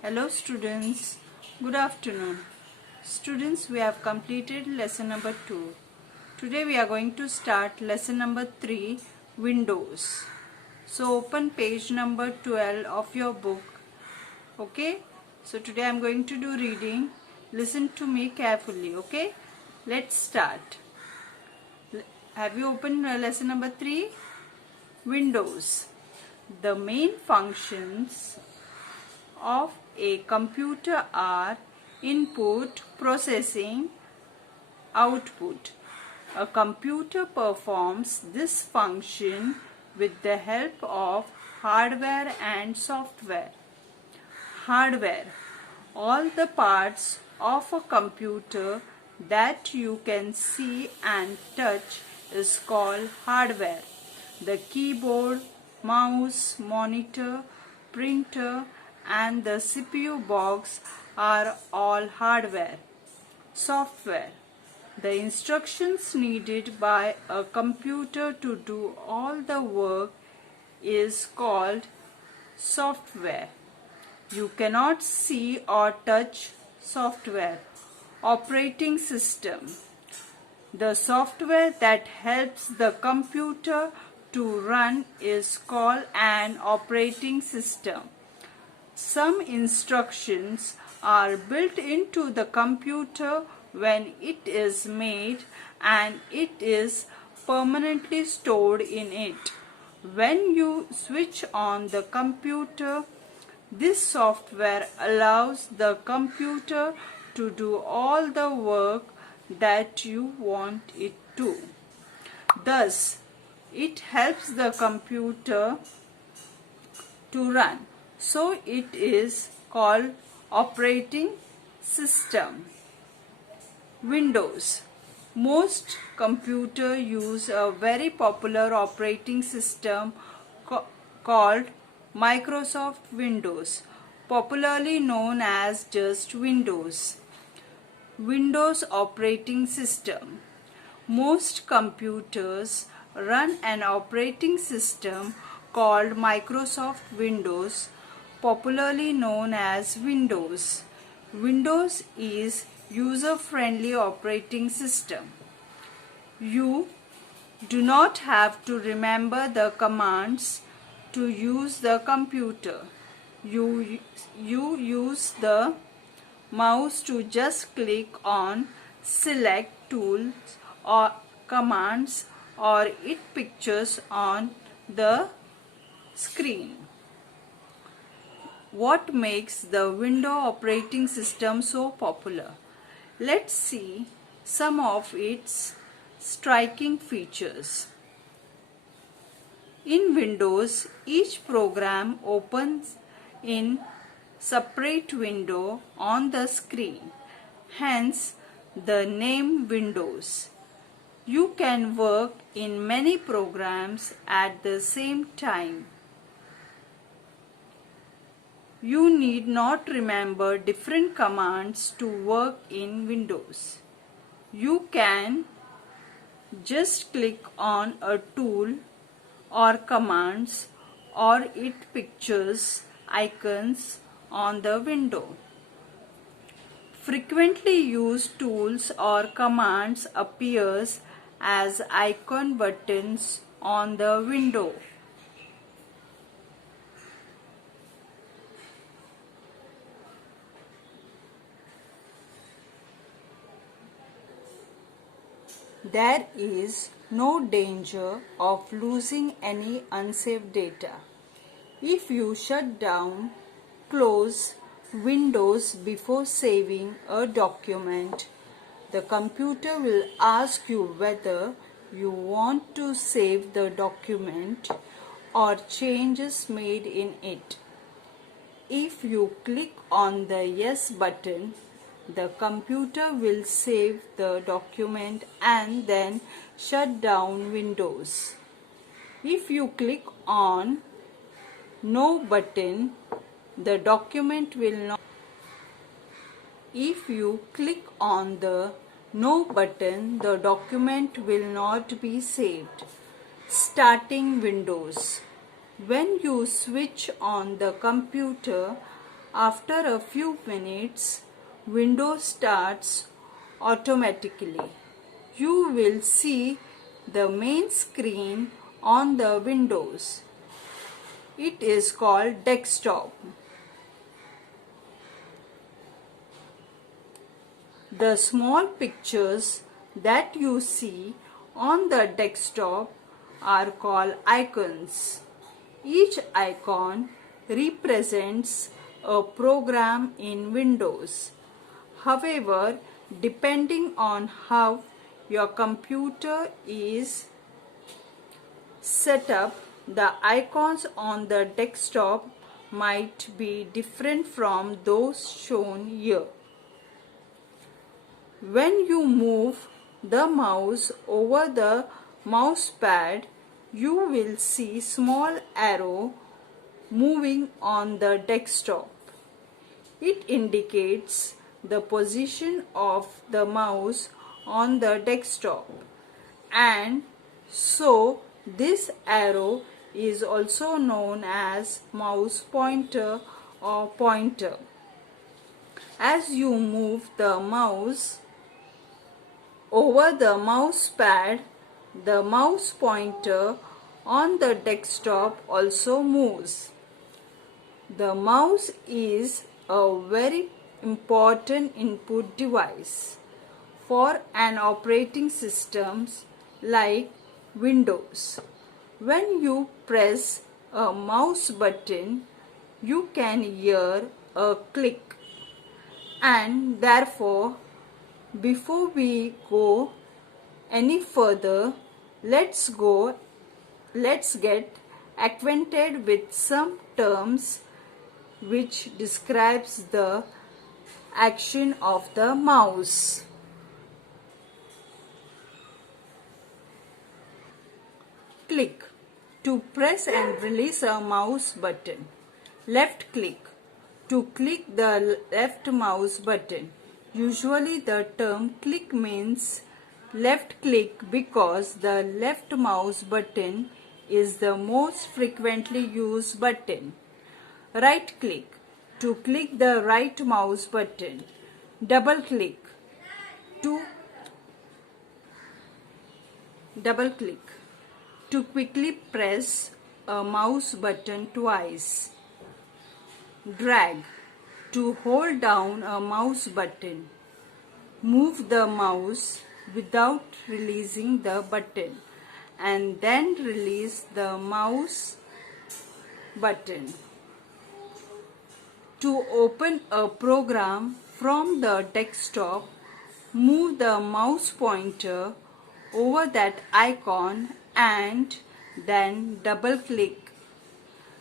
Hello students, good afternoon. Students, we have completed lesson number 2. Today we are going to start lesson number 3, Windows. So open page number 12 of your book. Okay? So today I am going to do reading. Listen to me carefully. Okay? Let's start. Have you opened lesson number 3? Windows. The main functions of a computer are input, processing, output. A computer performs this function with the help of hardware and software. Hardware. All the parts of a computer that you can see and touch is called hardware. The keyboard, mouse, monitor, printer, and the CPU box are all hardware. Software. The instructions needed by a computer to do all the work is called software. You cannot see or touch software. Operating system. The software that helps the computer to run is called an operating system. Some instructions are built into the computer when it is made and it is permanently stored in it. When you switch on the computer, this software allows the computer to do all the work that you want it to. Thus, it helps the computer to run. So it is called operating system. Windows. Most computers use a very popular operating system called Microsoft Windows, popularly known as just Windows. Windows operating system. Most computers run an operating system called Microsoft Windows, popularly known as Windows. Windows is user-friendly operating system. You do not have to remember the commands to use the computer. You use the mouse to just click on select tools or commands or it pictures on the screen. What makes the Windows operating system so popular? Let's see some of its striking features. In Windows, each program opens in separate window on the screen, hence the name Windows. You can work in many programs at the same time. You need not remember different commands to work in Windows. You can just click on a tool or commands or it pictures icons on the window. Frequently used tools or commands appears as icon buttons on the window. There is no danger of losing any unsaved data. If you shut down, close Windows before saving a document, the computer will ask you whether you want to save the document or changes made in it. If you click on the Yes button, the computer will save the document and then shut down Windows. If you click on No button, the document will not. If you click on the No button, the document will not be saved. Starting Windows. When you switch on the computer, After a few minutes, Windows starts automatically. You will see the main screen on the Windows. It is called desktop. The small pictures that you see on the desktop are called icons. Each icon represents a program in Windows. However, depending on how your computer is set up, the icons on the desktop might be different from those shown here. When you move the mouse over the mouse pad, you will see small arrow moving on the desktop. It indicates the position of the mouse on the desktop, and so this arrow is also known as mouse pointer or pointer. As you move the mouse over the mouse pad, the mouse pointer on the desktop also moves. The mouse is a very important input device for an operating system like Windows. When you press a mouse button, you can hear a click, and therefore, before we go any further, let's get acquainted with some terms which describes the action of the mouse. Click, to press and release a mouse button. Left click, to click the left mouse button. Usually the term click means left click because the left mouse button is the most frequently used button. Right click, to click the right mouse button. Double click, to quickly press a mouse button twice. Drag, to hold down a mouse button. Move the mouse without releasing the button and then release the mouse button. To open a program from the desktop, move the mouse pointer over that icon and then double click.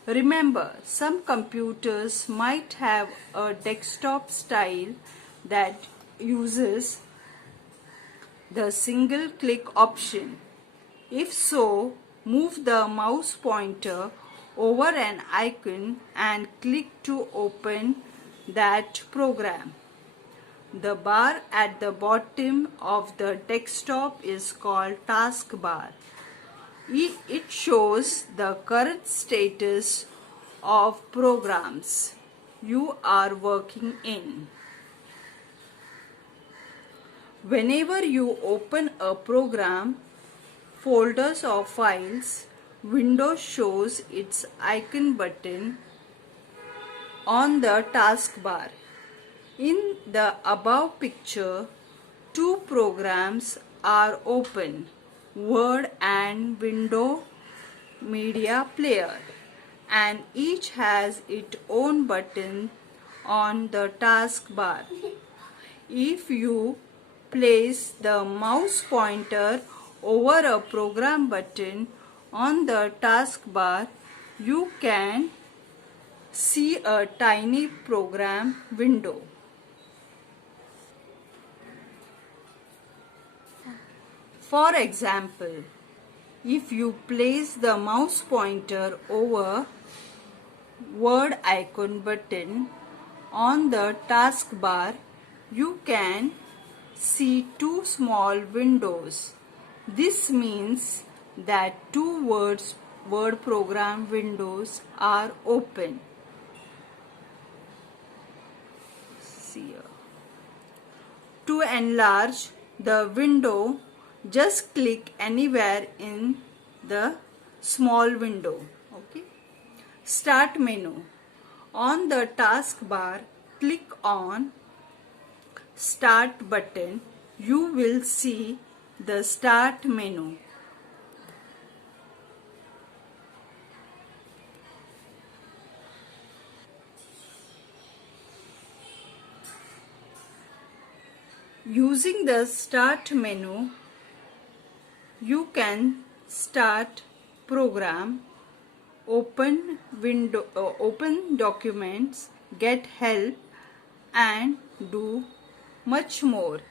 Remember, some computers might have a desktop style that uses the single click option. If so, move the mouse pointer over an icon and click to open that program. The bar at the bottom of the desktop is called taskbar. It shows the current status of programs you are working in. Whenever you open a program, folders or files, Windows shows its icon button on the taskbar. In the above picture, two programs are open, Word and Window Media Player, and each has its own button on the taskbar. If you place the mouse pointer over a program button on the taskbar, you can see a tiny program window. For example, if you place the mouse pointer over Word icon button on the taskbar, you can see two small windows. This means that two Word program windows are open. see here. To enlarge the window, just click anywhere in the small window. Okay. Start menu. On the taskbar, click on Start button. You will see the Start menu. Using the Start menu, you can start program, open documents, get help, and do much more.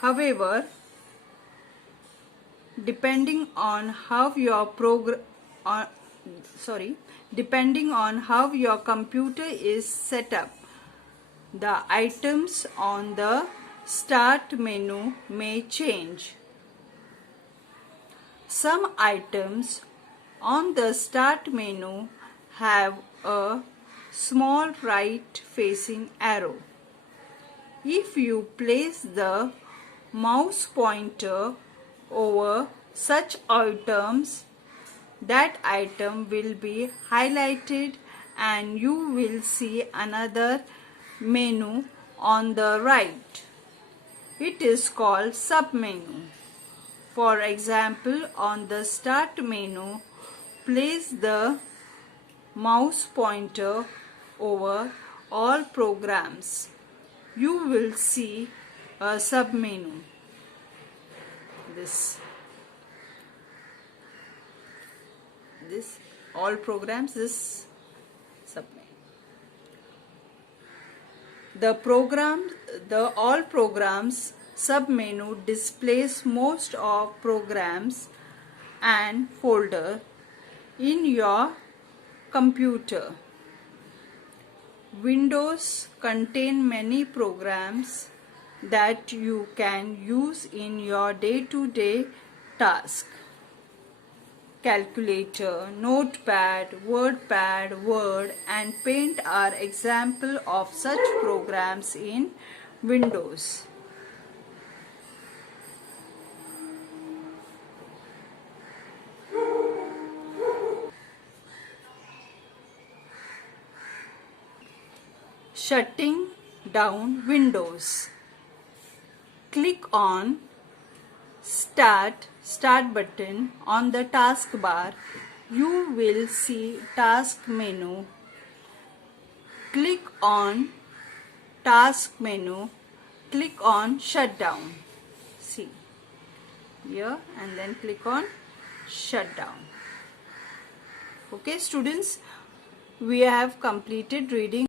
However, depending on how your computer is set up, the items on the Start menu may change. Some items on the Start menu have a small right-facing arrow. If you place the mouse pointer over such items, that item will be highlighted and you will see another menu on the right. It is called submenu. For example, on the Start menu, place the mouse pointer over all programs. You will see a submenu. This all programs, this submenu. The all programs submenu displays most of programs and folder in your computer. Windows contain many programs that you can use in your day-to-day task. Calculator, Notepad, WordPad, Word, and Paint are examples of such programs in Windows. Shutting down Windows. Click on Start button on the taskbar. You will see task menu. Click on task menu. Click on shutdown. See here, and then click on shutdown. Okay students, we have completed reading